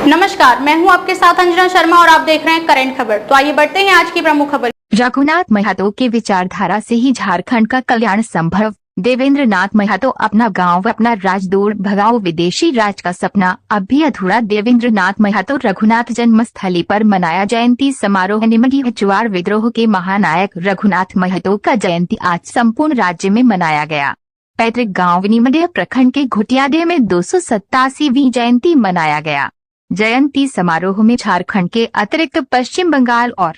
नमस्कार, मैं हूं आपके साथ अंजना शर्मा और आप देख रहे हैं करंट खबर। तो आइए बढ़ते हैं आज की प्रमुख खबर। रघुनाथ महतो के विचारधारा से ही झारखंड का कल्याण संभव। देवेंद्र नाथ महतो अपना गांव अपना राज दूर भगाओ विदेशी राज का सपना अब भी अधूरा। देवेंद्र नाथ महतो रघुनाथ जन्मस्थली पर मनाया जयंती समारोह। निमगी हचुआर विद्रोह के महानायक रघुनाथ महतो का जयंती आज संपूर्ण राज्य में मनाया गया। पैतृक गाँव निमडीह प्रखंड के घुटियाडीह में 287वीं जयंती मनाया गया। जयंती समारोह में झारखंड के अतिरिक्त पश्चिम बंगाल और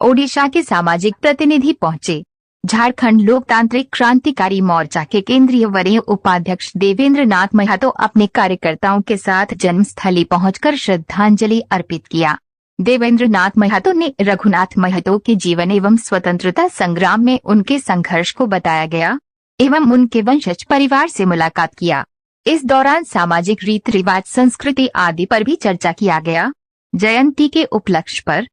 ओडिशा के सामाजिक प्रतिनिधि पहुंचे। झारखंड लोकतांत्रिक क्रांतिकारी मोर्चा के केंद्रीय वरीय उपाध्यक्ष देवेंद्र नाथ महतो अपने कार्यकर्ताओं के साथ जन्मस्थली पहुंचकर श्रद्धांजलि अर्पित किया। देवेंद्र नाथ महतो ने रघुनाथ महतो के जीवन एवं स्वतंत्रता संग्राम में उनके संघर्ष को बताया गया एवं उनके वंशज परिवार से मुलाकात किया। इस दौरान सामाजिक रीत रिवाज संस्कृति आदि पर भी चर्चा किया गया। जयंती के उपलक्ष्य पर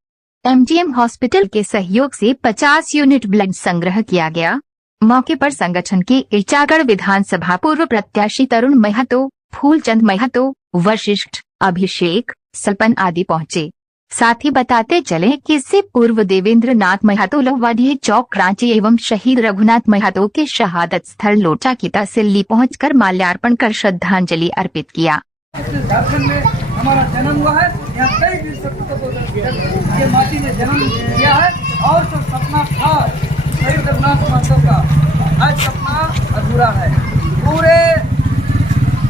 एमजीएम हॉस्पिटल के सहयोग से 50 यूनिट ब्लड संग्रह किया गया। मौके पर संगठन के इचागढ़ विधानसभा पूर्व प्रत्याशी तरुण महतो, फूलचंद महतो, वशिष्ठ, अभिषेक, सलपन आदि पहुंचे। साथ ही बताते चले कि इससे पूर्व देवेंद्र नाथ महतो लोहवाडीह चौक रांची एवं शहीद रघुनाथ महतो के शहादत स्थल लोटा की तहसील पहुंचकर माल्यार्पण कर श्रद्धांजलि अर्पित किया। झारखंड में हमारा जन्म हुआ है, यहाँ कई वीर सपूतों को ये माटी में जन्म लिया है और जो सपना था शहीद रघुनाथ महतो का, आज सपना अधूरा है। पूरे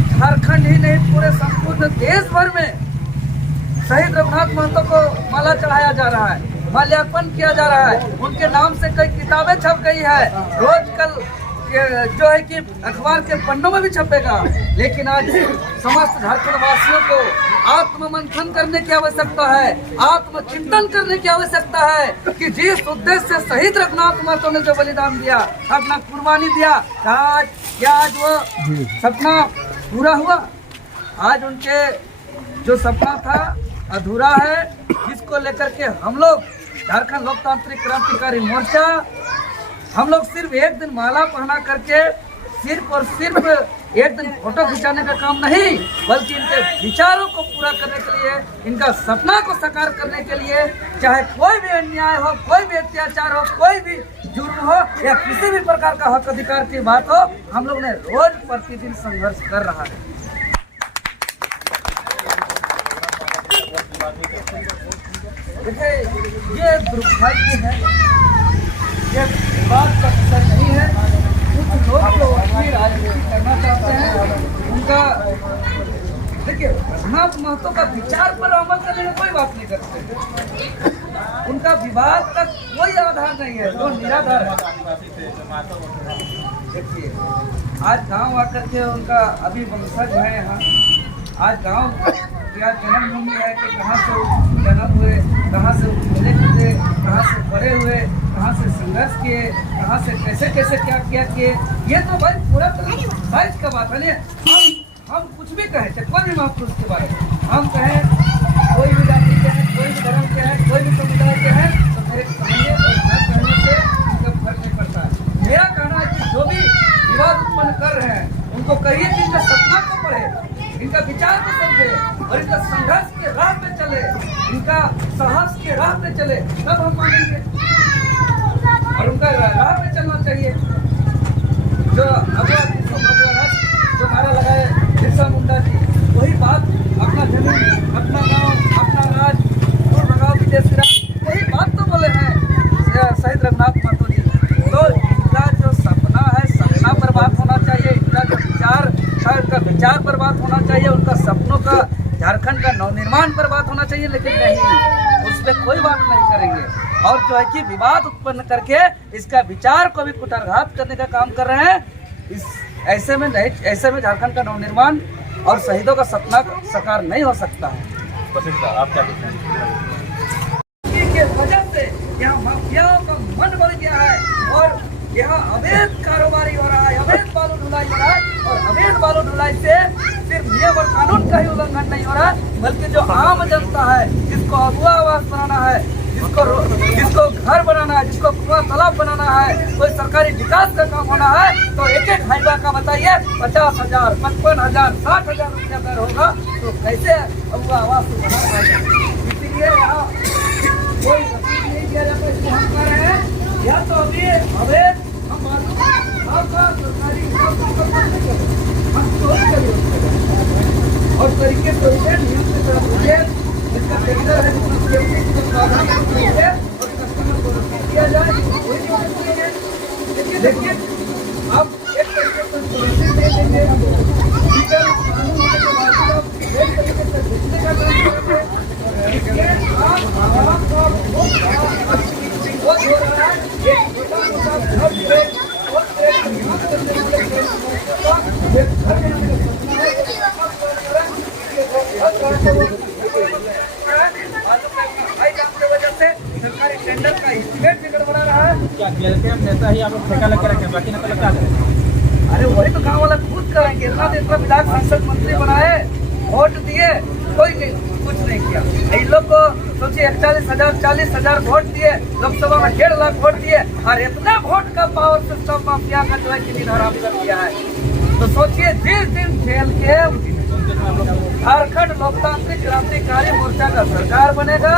झारखंड ही नहीं पूरे संपूर्ण देश भर में शहीद रघुनाथ महतो को माला चढ़ाया जा रहा है, माल्यार्पण किया जा रहा है। उनके नाम से कई किताबें छप गई है, रोज कल जो है कि अखबार के पन्नों में भी छपेगा। लेकिन आज समस्त झारखंड वासियों को आत्ममंथन करने की आवश्यकता है, आत्मचिंतन करने की आवश्यकता है कि जिस उद्देश्य से शहीद रघुनाथ महतो ने जो बलिदान दिया, अपना कुर्बानी दिया, आज वो सपना पूरा हुआ। आज उनके जो सपना था अधूरा है, जिसको लेकर के हम लोग झारखंड लोकतांत्रिक क्रांतिकारी मोर्चा हम लोग सिर्फ एक दिन माला पहना करके सिर्फ और सिर्फ एक दिन फोटो खिंचाने का काम नहीं, बल्कि इनके विचारों को पूरा करने के लिए, इनका सपना को साकार करने के लिए, चाहे कोई भी अन्याय हो, कोई भी अत्याचार हो, कोई भी जुर्म हो या किसी भी प्रकार का हक अधिकार की बात हो, हम लोग ने रोज प्रतिदिन संघर्ष कर रहा है। देखिए, ये दुर्भाग्य है, ये बात का विषय नहीं है। कुछ लोग जो अपनी राजनीति करना चाहते हैं, उनका देखिए रघुनाथ महतो का विचार पर अमल करने में कोई बात नहीं करते। उनका विवाद का कोई आधार नहीं है, जो निराधार है। देखिए, आज गांव आकर के उनका अभी वंशज है यहाँ, आज गांव क्या जन्मभूमि है कि कहाँ से जन्म हुए, कहाँ से मिले जुले, कहाँ से बड़े हुए, कहाँ से संघर्ष किए, कहाँ से कैसे कैसे क्या किए, ये तो भाई पूरा साइज का बात है। हम कुछ भी कहें, चाहे कोई भी महापुरुष के बारे में हम कहें, कोई भी जाति के हैं, कोई भी धर्म के हैं, कोई भी समुदाय के हैं, तो मेरे कहने और न कहने से इसका फर्क नहीं पड़ता है। मेरा कहना है कि जो भी विवाद उत्पन्न कर रहे हैं, उनको कहिए कि इनका सपना को पढ़े, इनका विचार को समझे और इनका संघर्ष के राह पे चले, इनका साहस के राह पे चले, तब हम मानेंगे। और उनका राह पे चलना चाहिए। जो जो नारा लगाए बिरसा मुंडा जी, वही बात, अपना जमीन, अपना गांव, अपना राज, दूर भगाओ विदेशी राज, वही बात तो बोले हैं शहीद रघुनाथ महतो जी। तो इनका जो सपना है, सपना पर बात होना चाहिए, इनका जो विचार है, उनका विचार पर बात होना चाहिए, उनका सपनों का, झारखंड का नवनिर्माण पर बात होना चाहिए। लेकिन नहीं, उस पर कोई बात नहीं करेंगे और जो है कि विवाद उत्पन्न करके इसका विचार को भी कुठाराघात करने का काम कर रहे हैं। इस ऐसे में झारखंड का नवनिर्माण और शहीदों का सपना साकार नहीं हो सकता है। आप क्या कहते हैं? के वजह से यहाँ माफियाओं का मन बढ़ गया है और यहाँ अवैध कारोबारी हो रहा है, अवैध बालू ढुलाई हो रहा है। और अवैध बालू ढुलाई से सिर्फ नियम और कानून का ही उल्लंघन नहीं हो रहा है, बल्कि जो आम जनता है, जिसको अगुआ आवास बनाना है, जिसको घर बनाना है, जिसको कुआं तालाब बनाना है, कोई सरकारी विकास का काम होना है, तो एक एक हाईवा का बताइए 50,000, 55,000, 60,000 रुपया दर होगा, तो कैसे वो आवास बना पाएगा। इसीलिए यहाँ कोई रसीद नहीं दिया जाता, इसको हम कह रहे हैं या तो अभी अवैध हम मालूम आपका सरकारी हम और तरीके से नियम के तहत जिसका टेंडर है, प्रावधान है और कस्टमर को रसीद दिया जाए, लेकिन आप एक तरीके से रसीद दे देंगे, लीगल कानून के बावजूद आप एक तरीके से बेचने का काम करेंगे, आप आवाम का बहुत हो रहा है। एक छोटा मोटा घर सरकारी टेंडर का एस्टीमेट भी गड़बड़ा रहा है। क्या जलते हम ऐसा ही आप लोग ठेका लग रखे, बाकी ना लगा दें? अरे वही तो गाँव वाला खुद करेंगे, इतना देर तक विधायक सांसद मंत्री बनाए, वोट दिए, कोई कुछ नहीं किया। इन लोग को सोचिए 40,000 वोट दिए, लोकसभा में 1.5 लाख वोट दिए, और इतना वोट का पावर सिस्टम माफिया का जो है कि हराम कर दिया है। तो सोचिए जिस दिन खेल के झारखंड लोकतांत्रिक क्रांतिकारी मोर्चा का सरकार बनेगा,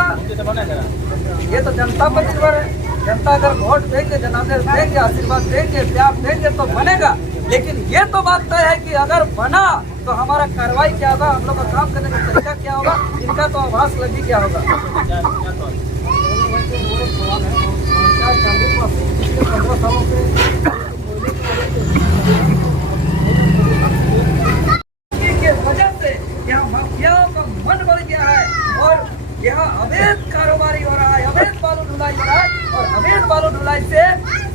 ये तो जनता पर निर्भर है। जनता अगर वोट देंगे, जनादेश देंगे, आशीर्वाद देंगे, प्यार देंगे तो बनेगा। लेकिन ये तो बात तय है कि अगर बना तो हमारा कार्रवाई क्या होगा, हम लोग का काम करने का तरीका क्या होगा, इनका तो आभास लगी क्या होगा। 15 सालों से के वजह से यहाँ माफियाओं का मन बढ़ गया है और यहाँ अवैध कारोबारी हो रहा है, अवैध बालू ढुलाई हो रहा है। और अवैध बालू ढुलाई से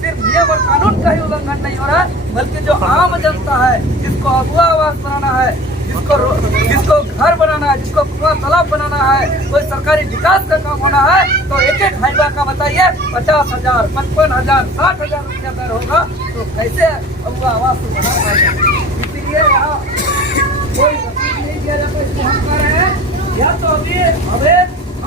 सिर्फ नियम और कानून का ही उल्लंघन नहीं हो रहा है, बल्कि जो आम जनता है, जिसको अगुआ आवास बनाना है, जिसको घर बनाना है, जिसको कुआं तालाब बनाना है, कोई सरकारी विकास का काम होना है, तो एक एक हाईवा का बताइए 50,000, 55,000, 60,000 रुपया दर होगा, तो कैसे अगुआ आवास बना पाएगा। इसीलिए यहाँ